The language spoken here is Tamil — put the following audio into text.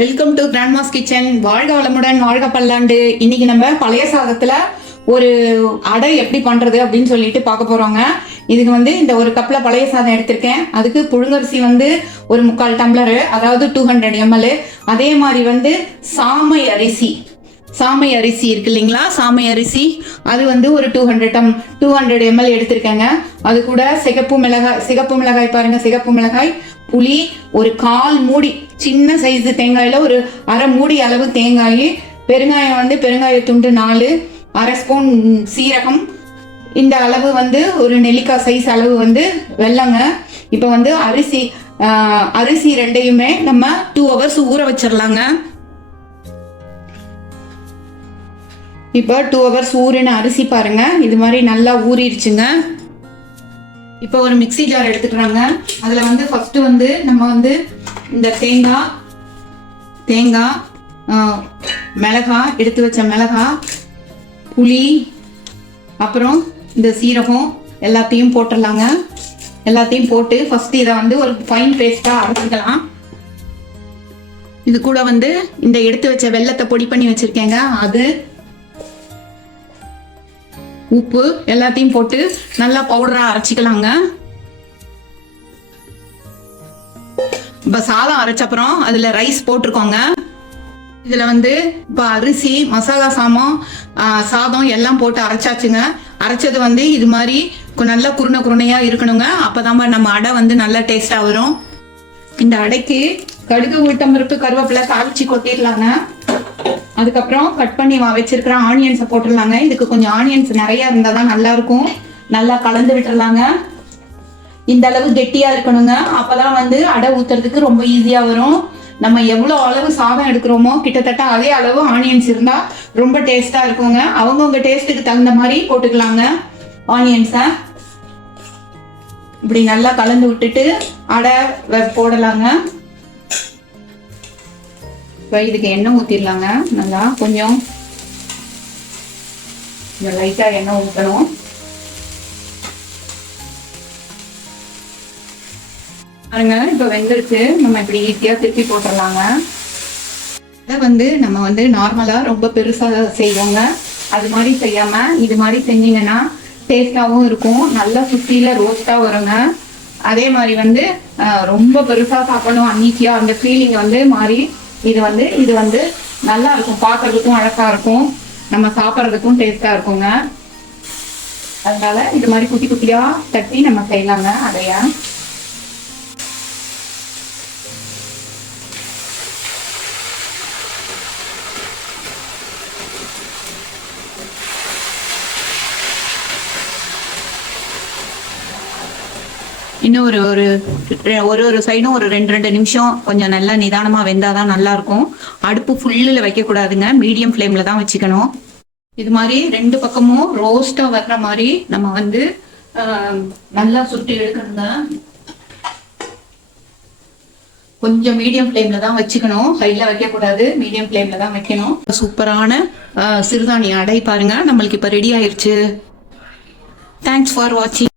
வெல்கம் டு கிராண்ட்மாஸ் கிச்சன் வாழ்க வளமுடன் வாழ்க பல்லாண்டு. இன்னைக்கு நம்ம பழைய சாதத்துல ஒரு அடை எப்படி பண்றது அப்படின்னு சொல்லிட்டு பார்க்க போறோங்க. இதுக்கு வந்து இந்த ஒரு கப்ல பழைய சாதம் எடுத்திருக்கேன். அதுக்கு புழுங்கரிசி வந்து ஒரு முக்கால் டம்ளரு அதாவது டூ ஹண்ட்ரட் எம்எல் அதே மாதிரி வந்து சாமை அரிசி. சாமை அரிசி இருக்கு இல்லைங்களா? சாமை அரிசி. அது வந்து ஒரு two hundred M two hundred ML எடுத்திருக்கேங்க. அது கூட சிகப்பு மிளகாய் சிகப்பு மிளகாய் பாருங்க சிகப்பு மிளகாய். புளி ஒரு கால் மூடி சின்ன சைஸ் தேங்காயில் ஒரு அரை மூடி அளவு தேங்காய். பெருங்காயம் வந்து பெருங்காய துண்டு நாலு அரை ஸ்பூன் சீரகம். இந்த அளவு வந்து ஒரு நெல்லிக்காய் சைஸ் அளவு வந்து வெல்லங்க. இப்போ வந்து அரிசி அரிசி ரெண்டையுமே நம்ம டூ ஹவர்ஸ் ஊற வச்சிடலாங்க இப்போ டூ ஹவர்ஸ் ஊறின அரிசி பாருங்க. இது மாதிரி நல்லா ஊறிடுச்சுங்க. இப்போ ஒரு மிக்ஸி ஜார் எடுத்துக்கிறாங்க அதில் வந்து ஃபஸ்ட்டு வந்து நம்ம வந்து இந்த தேங்காய் தேங்காய் மிளகாய் எடுத்து வச்ச மிளகாய் புளி அப்புறம் இந்த சீரகம் எல்லாத்தையும் போட்டுடலாங்க. எல்லாத்தையும் போட்டு ஃபஸ்ட்டு இதை வந்து ஒரு ஃபைன் பேஸ்ட்டாக அரைச்சிக்கலாம். இது கூட வந்து இந்த எடுத்து வச்ச வெள்ளத்தை பொடி பண்ணி வச்சுருக்கேங்க. அது உப்பு எல்லாத்தையும் போட்டு நல்லா பவுடரா அரைச்சிக்கலாங்க. இப்போ சாதம் அரைச்ச அப்புறம் அதுல ரைஸ் போட்டிருக்கோங்க. இதுல வந்து இப்போ அரிசி மசாலா சாமம் சாதம் எல்லாம் போட்டு அரைச்சாச்சுங்க. அரைச்சது வந்து இது மாதிரி கு- நல்லா குருணை குருணையா இருக்கணுங்க. அப்பதான் நம்ம அடை வந்து நல்லா டேஸ்டா வரும். இந்த அடைக்கு கடுகு உளுத்தம்பருப்பு கருவேப்பிலை தாளிச்சு கொட்டிடலாங்க. அதுக்கப்புறம் கட் பண்ணி வா- வச்சிருக்கிற ஆனியன்ஸை போட்டுடலாங்க. இதுக்கு கொஞ்சம் ஆனியன்ஸ் நிறைய இருந்தால் தான் நல்லா இருக்கும் நல்லா கலந்து விட்டுடலாங்க. இந்த அளவு கெட்டியா இருக்கணுங்க. அப்பதான் வந்து அடை ஊத்துறதுக்கு ரொம்ப ஈஸியா வரும். நம்ம எவ்வளோ அளவு சாதம் எடுக்கிறோமோ கிட்டத்தட்ட அதே அளவு ஆனியன்ஸ் இருந்தா ரொம்ப டேஸ்டா இருக்குங்க. அவங்கவுங்க டேஸ்ட்டுக்கு தகுந்த மாதிரி போட்டுக்கலாங்க ஆனியன்ஸை இப்படி நல்லா கலந்து விட்டுட்டு அடை போடலாங்க. இப்போ இதுக்கு எண்ணெய் ஊற்றிடலாங்க நல்லா கொஞ்சம் கொஞ்சம் லைட்டாக எண்ணெய் ஊற்றணும் பாருங்க இப்போ வெந்துருச்சு. நம்ம இப்படி ஈஸியாக திருப்பி போட்டுடலாங்க. இதை வந்து நம்ம வந்து நார்மலாக ரொம்ப பெருசாக செய்வோங்க. அது மாதிரி செய்யாமல் இது மாதிரி செஞ்சீங்கன்னா டேஸ்டாகவும் இருக்கும். நல்லா சுற்றியில் ரோஸ்ட்டாக வருங்க. அதே மாதிரி வந்து ரொம்ப பெருசாக சாப்பிடணும் அன்னிக்கியா அந்த ஃபீலிங் வந்து மாறி இது வந்து இது வந்து நல்லா இருக்கும். பார்க்கறதுக்கும் அழகா இருக்கும். நம்ம சாப்பிட்றதுக்கும் டேஸ்டா இருக்குங்க. அதனால இது மாதிரி குட்டி குட்டியா தட்டி நம்ம செய்யலாங்க. அதையா? இன்னும் ஒரு ஒரு ஒரு ஒரு சைடும் ஒரு ரெண்டு ரெண்டு நிமிஷம் கொஞ்சம் நல்லா நிதானமா வெந்தாதான் நல்லா இருக்கும் அடுப்பு ஃபுல்லில் வைக்கக்கூடாதுங்க. மீடியம் ஃப்ளேம்ல தான் வச்சுக்கணும். இது மாதிரி ரெண்டு பக்கமும் ரோஸ்டா வர்ற மாதிரி நம்ம வந்து நல்லா சுட்டு எடுக்கணுங்க. கொஞ்சம் மீடியம் ஃப்ளேம்ல தான் வச்சுக்கணும். ஹைல வைக்க கூடாது மீடியம் ஃப்ளேம்ல தான் வைக்கணும். சூப்பரான சிறுதானிய அடை பாருங்க. நம்மளுக்கு இப்ப ரெடி ஆயிடுச்சு தேங்க்ஸ் ஃபார் வாட்சிங்